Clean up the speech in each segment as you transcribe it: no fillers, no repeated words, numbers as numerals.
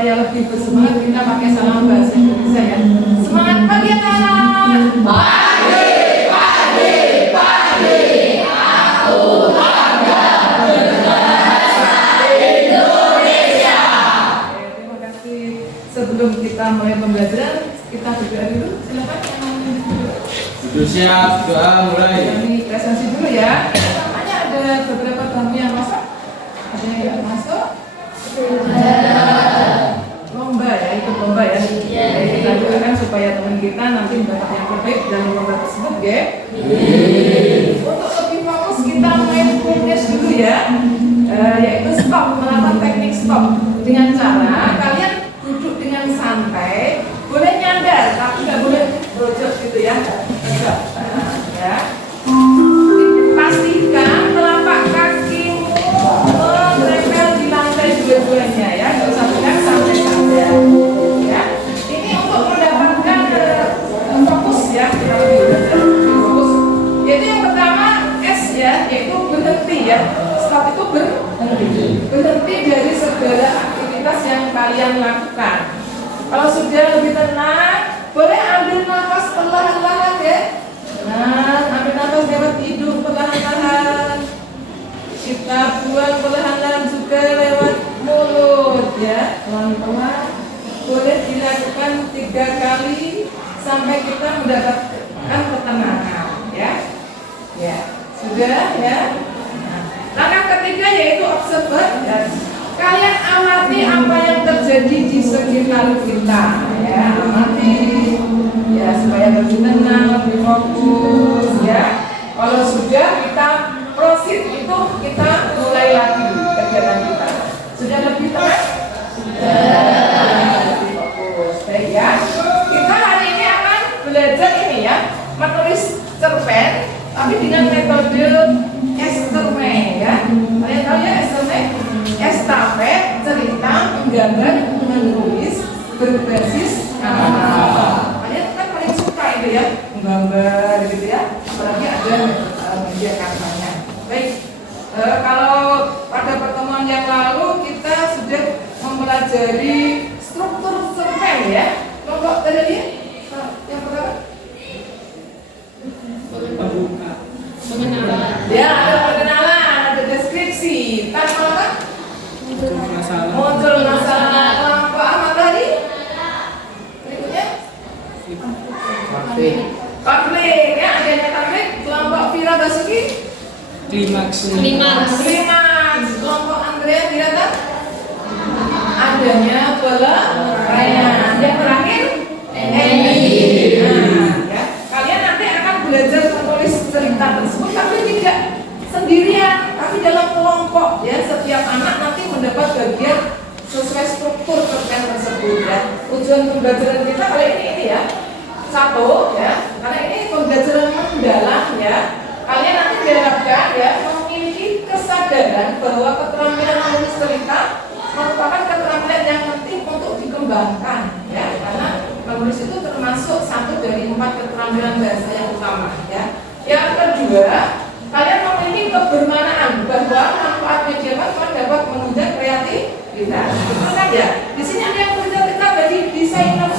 supaya lebih bersemangat kita pakai salam bahasa Indonesia ya. Semangat pagi anak-anak. Pagi, pagi, pagi. Aku bangga berbahasa Indonesia. Terima kasih. Sebelum kita mulai pembelajaran, kita berdoa dulu. Silakan. Sudah siap, doa mulai. Kami presentasi dulu ya. Namanya ada beberapa tamu yang masuk. Ada yang masuk? Lomba ya, ikut lomba ya. Jadi kita doakan supaya teman kita nanti mendapat yang terbaik dalam lomba tersebut ya. Untuk lebih fokus kita mindfulness dulu ya, yaitu stop, melakukan teknik stop dengan cara kalian duduk dengan santai, boleh nyandar tapi nggak boleh brojol gitu ya. Ya. Pastikan telapak kakimu menempel di lantai dua-duanya ya, nggak usah tegak sampai saja. Ya. Ini untuk mendapatkan fokus ya, kita lebih belajar fokus. Yaitu yang pertama S ya, yaitu berhenti ya. Stop itu berhenti dari segala aktivitas yang kalian lakukan. Kalau sudah lebih tenang, boleh ambil nafas perlahan-lahan ya. Nah, ambil nafas lewat hidung perlahan-lahan. Kita buang perlahan-lahan juga lewat mulut ya, pelan-pelan. Boleh dilakukan 3 kali sampai kita mendapatkan ketenangan ya. Ya, sudah ya. Nah, langkah ketiga yaitu observe ya. Kalian amati apa yang terjadi di sekitar kita ya, amati ya supaya lebih tenang, lebih fokus ya. Kalau sudah kita proceed, itu kita mulai lagi kegiatan kita. Sudah lebih tenang? Sudah. Lebih fokus. Baik ya. Kita hari ini akan belajar ini ya, menulis cerpen tapi dengan metode Esterme ya. Kalian tahu ya Esterme? Estafet, cerita, menggambar, menulis berbasis kata. Kalian kan paling suka itu ya, menggambar gitu ya. Apalagi ada media katanya. Baik, kalau pada pertemuan yang lalu kita sudah mempelajari struktur cerpen ya. Kelompok tadi yang pertama? Pengenalan. Ya, ada perkenalan, ada deskripsi. Tanpa apa? Muncul masalah. Kelompok apa tadi? Berikutnya? Konflik ya, adanya konflik. Kelompok Vira Basuki? Klimaks. Kelompok Andrea Dirata? Adanya bola rayan. Yang terakhir? Ending. Nah, ya. Kalian nanti akan belajar menulis cerita tersebut tapi tidak sendirian, tapi dalam kelompok ya. Setiap anak nanti mendapat bagian sesuai struktur cerpen tersebut ya. Tujuan pembelajaran kita kali ini ya. Satu ya, karena ini pembelajaran mendalam ya. Kalian nanti diharapkan ya memiliki kesadaran bahwa keterampilan menulis cerita merupakan keterampilan yang penting untuk dikembangkan ya. Karena menulis itu termasuk satu dari 4 keterampilan bahasa yang utama ya. Yang kedua, kalian memiliki kebermanaan bahwa manfaat media kan dapat menunjang kreativitas. Betul kan ya? Di sini ada yang cerita dari desainer.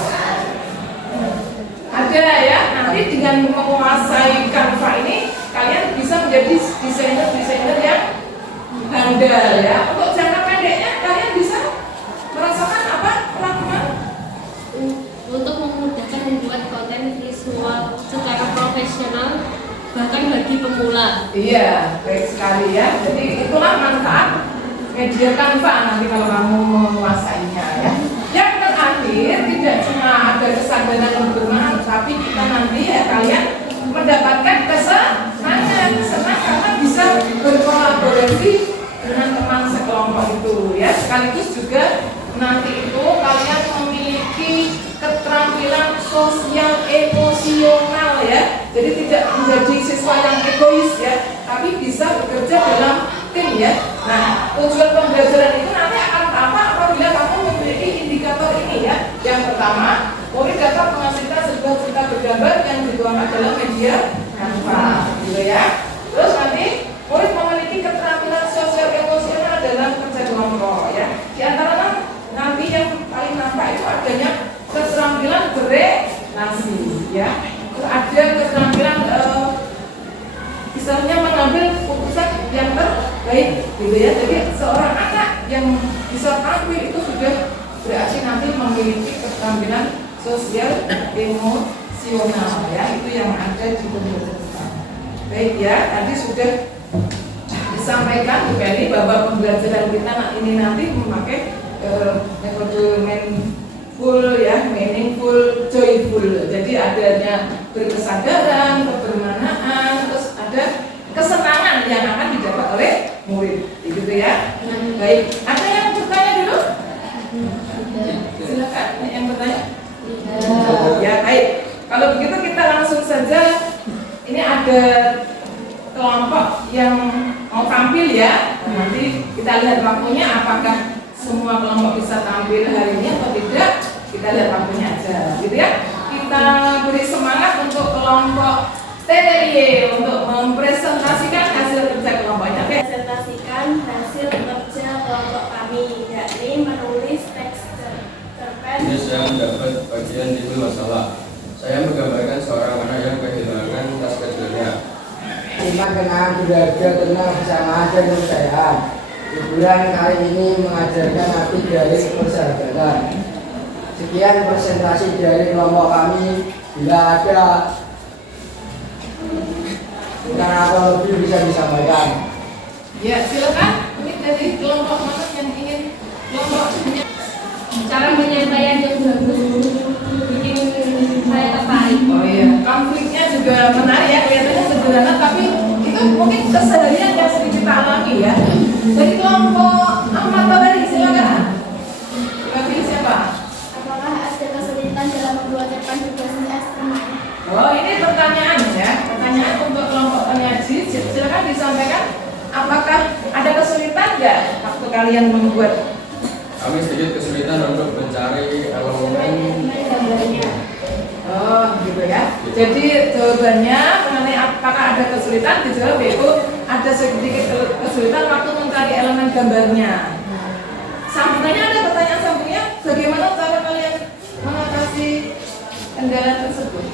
Ada ya. Nanti dengan menguasai Canva ini, kalian bisa menjadi desainer yang handal ya. Untuk jangka pendeknya, kalian bisa merasakan apa? Melakukan untuk memudahkan membuat konten visual secara profesional bahkan bagi pemula. Iya, baik sekali ya. Jadi itulah manfaat media Canva nanti kalau kamu menguasainya ya. Yang terakhir, tidak cuma ada kesadaran yang bermanfaat, tapi kita nanti ya kalian mendapatkan senang karena bisa berkolaborasi dengan teman sekelompok itu ya. Sekaligus juga nanti itu kalian memiliki keterampilan sosial emosional ya. Jadi tidak menjadi siswa yang egois ya, tapi bisa bekerja dalam tim ya. Nah, tujuan pembelajaran itu nanti akan tampak apabila kamu memiliki indikator ini ya. Yang pertama, murid dapat menghasilkan sebuah cerita bergambar yang dituangkan dalam media Canva, gitu ya. Terus nanti murid memiliki keterampilan sosial emosional dalam kerja kelompok ya. Di antara nanti yang yang bisa tampil itu sudah berarti nanti memiliki keterampilan sosial emosional ya, itu yang ada di pembelajaran pertama. Baik ya, tadi sudah disampaikan Bu Penny bahwa pembelajaran kita ini nanti memakai metode mindful ya, meaningful, joyful. Jadi adanya berkesadaran, kebermanaan, terus ada kesenangan yang akan didapat oleh murid, gitu ya. Baik, ada yang bertanya dulu? Silakan, yang bertanya. Ya baik, kalau begitu kita langsung saja. Ini ada kelompok yang mau tampil ya. Nanti kita lihat waktunya apakah semua kelompok bisa tampil hari ini atau tidak. Kita lihat waktunya aja, gitu ya. Kita beri semangat untuk kelompok Terelie untuk mempresentasikan hasil kerja kelompoknya. Presentasikan hasil kerja kelompok kami, yakni menulis teks cerpen. Ini saya mendapat bagian timbul masalah. Saya menggambarkan seorang anak yang kehilangan tas kecilnya. Iman kenangan berharga tentang kesamaan dan kepercayaan. Liburan kali ini mengajarkan arti dari persahabatan. Sekian presentasi dari kelompok kami. Bila ada apa lebih bisa disampaikan. Ya silakan. Ini dari kelompok mana yang ingin kelompoknya? Cara penyampaian yang bagus bikin saya tertarik. Oh iya, konfliknya juga menarik ya, kelihatannya sederhana tapi itu mungkin keseharian yang sering kita alami ya. Dari kelompok Ahmad Tabari, silakan. Pilih siapa? Apakah ada kesulitan dalam membuat cerpen berbasis eksternal? Oh ini pertanyaan ya, pertanyaan untuk kelompok penyaji. Silakan disampaikan. Apakah ada kesulitan nggak waktu kalian membuat? Kami sedikit kesulitan untuk mencari elemen. Gambarnya. Oh gitu ya. Jadi jawabannya mengenai apakah ada kesulitan dijawab yaitu ada sedikit kesulitan waktu mencari elemen gambarnya. Sambungannya ada pertanyaan sambungnya, bagaimana cara kalian mengatasi kendala tersebut?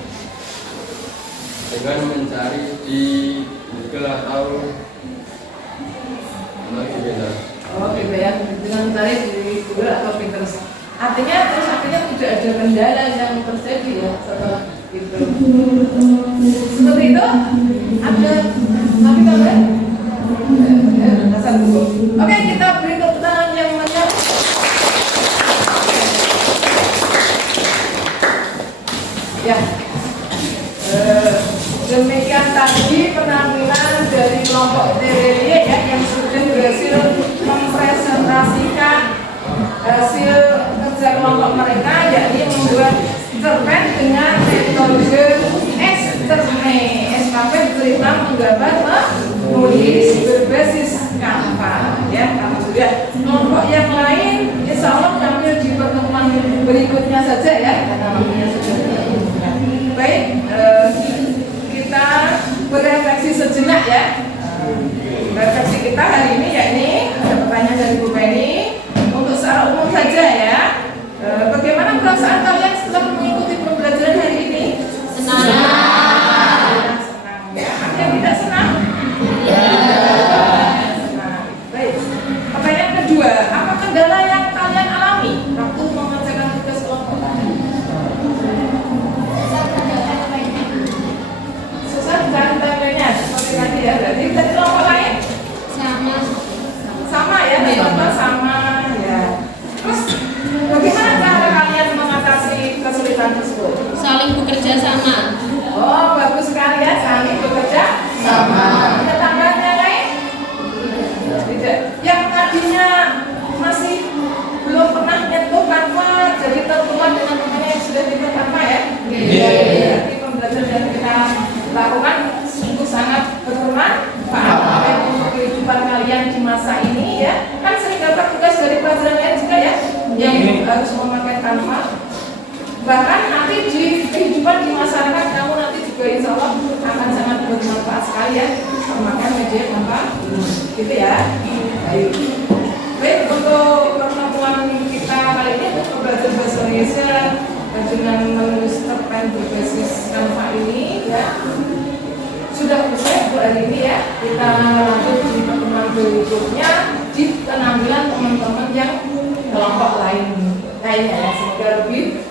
Dengan mencari di Google atau Wikipedia. Oh gitu ya, dengan mencari di Google atau Pinterest. Artinya tidak ada kendala yang terjadi ya setelah itu. Seperti itu ada tapi kalian dasar dulu. Oke, kita beri tepuk tangan yang meriah. Ya. Demikian tadi penampilan dari kelompok Terelie ya yang sudah berhasil mempresentasikan hasil kerja kelompok mereka, yakni membuat cerpen dengan metode STRME. SKP bercerita, menggambar, menulis berbasis Canva ya. Kemudian kelompok yang lain insya Allah tampil di pertemuan berikutnya saja ya, karena waktunya sudah. Baik, kita berefleksi sejenak ya. Refleksi kita hari ini yakni ada pertanyaan dari Bu Penny untuk secara umum saja ya. Bagaimana perasaan kalian setelah mengikuti pembelajaran hari ini? Senang. Senang ya. Ada yang tidak senang? Senang. Baik. Pertanyaan kedua, apa kendala yang kalian alami waktu mengerjakan tugas kelompok tadi? Susah cari timelinenya seperti tadi ya. Berarti dari kelompok lain? Sama ya, teman-teman sama ya. Terus bagaimana cara kalian mengatasi kesulitan tersebut? Saling bekerja sama. Oh bagus sekali ya, saling bekerja sama. Ada tambahan yang lain? Tidak. Yang tadinya masih belum pernah nyentuh Canva jadi tertular dengan temannya yang sudah nyentuh Canva ya? Iya. Jadi pembelajaran yang kita lakukan sungguh sangat bermanfaat untuk kehidupan kalian di masa ini ya. Kan sering dapat tugas dari pelajaran lain juga ya yang harus memakai Canva. Bahkan nanti di kehidupan di masyarakat kamu nanti juga insya Allah akan sangat bermanfaat sekali ya memakai media Canva gitu ya. Baik. Baik, untuk pertemuan kita kali ini untuk belajar bahasa Indonesia dengan menulis cerpen berbasis Canva ini ya sudah selesai untuk hari ini ya. Kita lanjut di pertemuan berikutnya di penampilan teman-teman yang kelompok lainnya ya, semoga lebih